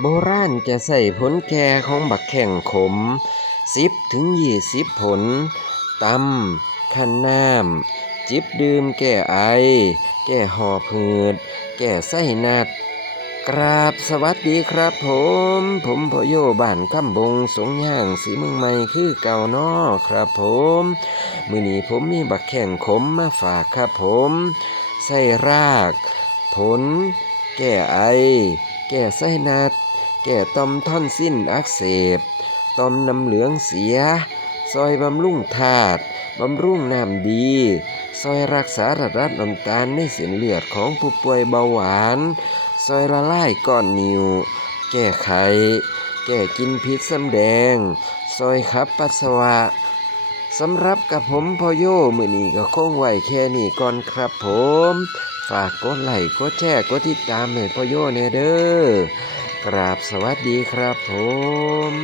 โบราณจะใส่ผลแก่ของบักแข่งขมสิบถึงยี่สิบผลตำขันน้ำจิบดื่มแก้ไอ แก้หอบหืด แก้ไส้นัด กราบสวัสดีครับผม ผมพโยบ้านกำบงสงย่างสีเมืองใหม่คือเก่าน้อครับผม มือนี้ผมมีบักแข่งขมมาฝากครับผม ใส่ราก ผล แก้ไอ แก้ไส้นัด แก้ต่อมท่อนสิ้นอักเสบต่อมน้ำเหลืองเสีย ซอยบำรุงธาตุบำรุงน้ำดี ซอยรักษาระดับน้ำตาลในเส้นเลือดของผู้ป่วยเบาหวาน ซอยละลายก้อนนิว แก้ไข แก้กินพิษสำแดง ซอยขับปัสสาวะสำหรับกับผมพอโยมือนี้ก็คงไว้แค่นี้ก่อนครับผม ฝากกดไลค์กดแชร์กดติดตามให้พอโยเนเด้อ กราบสวัสดีครับผม